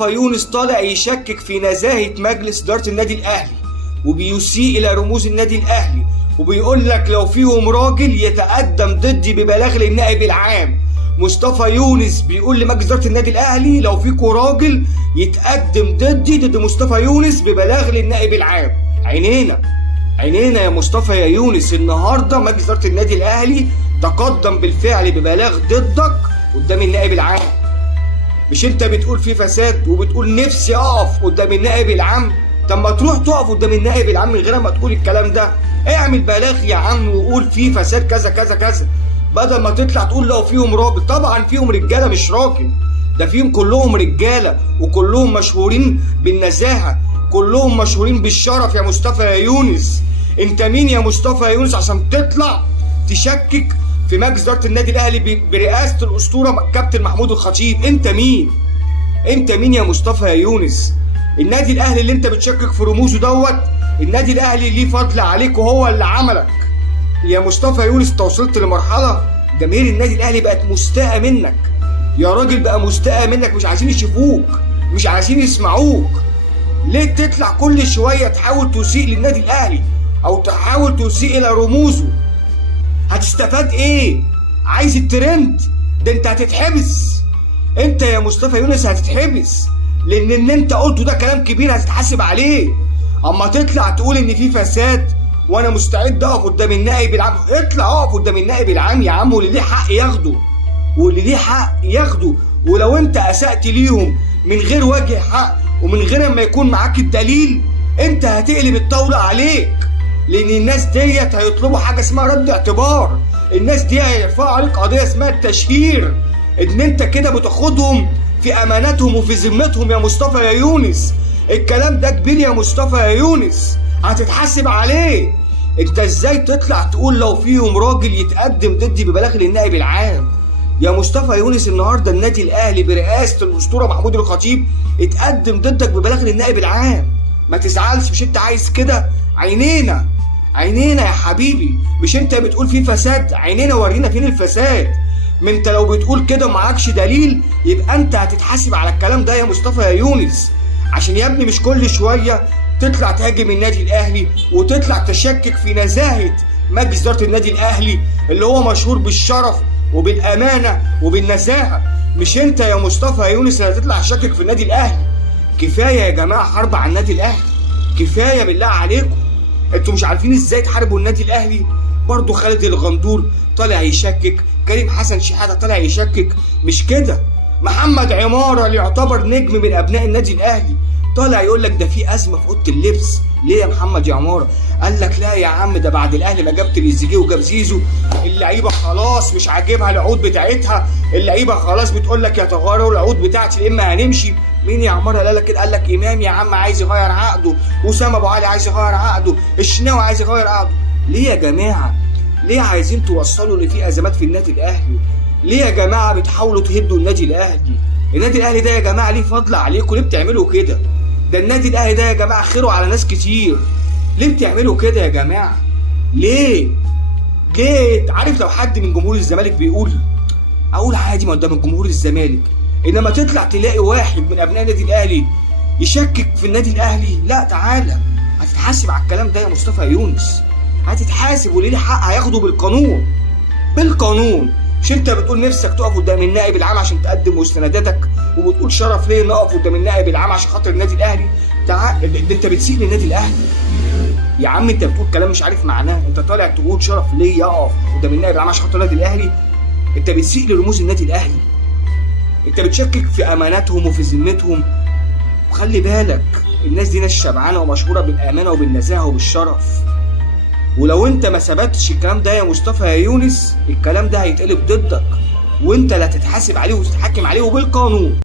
مصطفى يونس طالع يشكك في نزاهة مجلس إدارة النادي الأهلي، وبيسيء إلى رموز النادي الأهلي، وبيقول لك لو فيهم راجل يتقدم ضدي ببلاغ للنائب العام. مصطفى يونس بيقول لمجلس إدارة النادي الأهلي لو فيكوا راجل يتقدم ضد مصطفى يونس ببلاغ للنائب العام. عينينا يا مصطفى يا يونس. النهارده مجلس إدارة النادي الأهلي تقدم بالفعل ببلاغ ضدك قدام النائب العام. مش انت بتقول في فساد وبتقول نفسي اقف قدام النائب العام؟ طب ما تروح تقف قدام النائب العام من غير ما تقول الكلام ده. اعمل بلاغ يا عم وقول في فساد كذا كذا كذا، بدل ما تطلع تقول لو فيهم راجل. طبعا فيهم رجاله مش راجل، ده فيهم كلهم رجاله وكلهم مشهورين بالنزاهه، كلهم مشهورين بالشرف يا مصطفى يا يونس. انت مين يا مصطفى يا يونس عشان تطلع تشكك في مجلس إدارة النادي الأهلي برئاسة الأسطورة كابتن محمود الخطيب؟ أنت مين يا مصطفى يا يونس؟ النادي الأهلي اللي أنت بتشكك في رموزه دوت، النادي الأهلي ليه فضل عليك وهو اللي عملك. يا مصطفى يونس أنت وصلت لمرحلة جماهير النادي الأهلي بقت مستاءة منك يا راجل، بقى مستاءة منك، مش عايزين يشوفوك، مش عايزين يسمعوك. ليه تطلع كل شوية تحاول تسيء للنادي الأهلي أو تحاول تسيء إلى رموزه؟ هتستفاد ايه؟ عايز الترند؟ ده انت هتتحبس. انت يا مصطفى يونس هتتحبس، لان اللي انت قلته ده كلام كبير هتتحاسب عليه. اما تطلع تقول ان في فساد وانا مستعد اقف قدام النائب العام، اطلع اقف قدام النائب العام يا عم، واللي ليه حق ياخده، ولو انت اسأت ليهم من غير وجه حق ومن غير ما يكون معاك الدليل، انت هتقلب الطاولة عليك، لان الناس ديت هيطلبوا حاجه اسمها رد اعتبار. الناس دي هيرفعوا عليك قضيه اسمها التشهير، ان انت كده بتاخدهم في اماناتهم وفي ذمتهم يا مصطفى يا يونس. الكلام ده كبير يا مصطفى يا يونس، هتتحاسب عليه. انت ازاي تطلع تقول لو فيهم راجل يتقدم ضدي ببلاغ للنائب العام؟ يا مصطفى يونس النهارده النادي الاهلي برئاسه الاسطوره محمود الخطيب اتقدم ضدك ببلاغ للنائب العام. ما تزعلش، مش انت عايز كده؟ عينينا يا حبيبي. مش انت بتقول في فساد؟ عينينا ورينا فين الفساد. ما انت لو بتقول كده ومعكش دليل يبقى انت هتتحاسب على الكلام ده يا مصطفى يا يونس. عشان يا ابني مش كل شويه تطلع تهاجم النادي الاهلي وتطلع تشكك في نزاهه مجلس اداره النادي الاهلي اللي هو مشهور بالشرف وبالامانه وبالنزاهه. مش انت يا مصطفى يا يونس اللي هتطلع تشكك في النادي الاهلي. كفايه يا جماعه حرب على النادي الاهلي، كفايه بالله عليكم. انتوا مش عارفين ازاي تحاربوا النادي الاهلي؟ برضه خالد الغندور طالع يشكك، كريم حسن شحاته طالع يشكك. مش كده، محمد عماره اللي يعتبر نجم من ابناء النادي الاهلي طالع يقول لك ده في ازمه في اوضه اللبس. ليه يا محمد يا عماره؟ قال لك لا يا عم، ده بعد الاهلي ما جاب تريزيجيه وجاب زيزو اللعيبه خلاص مش عاجبها العقود بتاعتها، اللعيبه خلاص بتقول لك يا تغيروا العقود بتاعتي يا اما هنمشي. مين يا عماره قال لك كده؟ قال لك امام يا عم عايز يغير عقده، وسام ابو علي عايز يغير عقده، الشناوي عايز يغير عقده. ليه يا جماعه؟ ليه عايزين توصلوا ان في ازمات في النادي الاهلي؟ ليه يا جماعه بتحاولوا تهدوا النادي الاهلي؟ النادي الاهلي ده يا جماعه ليه فضل عليكم، ليه بتعملوا كده؟ ده النادي الاهلي ده يا جماعه خيره على ناس كتير، ليه بتعملوا كده يا جماعه؟ ليه؟ عارف لو حد من جمهور الزمالك بيقول اقول عادي ما قدام جمهور الزمالك، انما تطلع تلاقي واحد من ابناء النادي الاهلي يشكك في النادي الاهلي، لا تعالى هتتحاسب على الكلام ده يا مصطفى يونس، هتتحاسب واللي ليه حق هياخده بالقانون. مش انت بتقول نفسك تقف قدام النائب العام عشان تقدم مستنداتك، وبتقول شرف ليه نقف قدام النائب العام عشان خاطر النادي الاهلي؟ تعال، ده انت بتسيء للنادي الاهلي يا عم. انت بتقول كلام مش عارف معناه، انت طالع تقول شرف ليه يقف قدام النائب العام عشان خاطر النادي الاهلي؟ انت بتسيء لرموز النادي الاهلي، انت بتشكك في اماناتهم وفي ذمتهم. وخلي بالك الناس دي ناس شبعانه ومشهوره بالامانه وبالنزاهه وبالشرف، ولو انت ما ثبتش الكلام ده يا مصطفى يا يونس الكلام ده هيتقلب ضدك، وانت اللي هتتحاسب عليه وتتحكم عليه وبالقانون.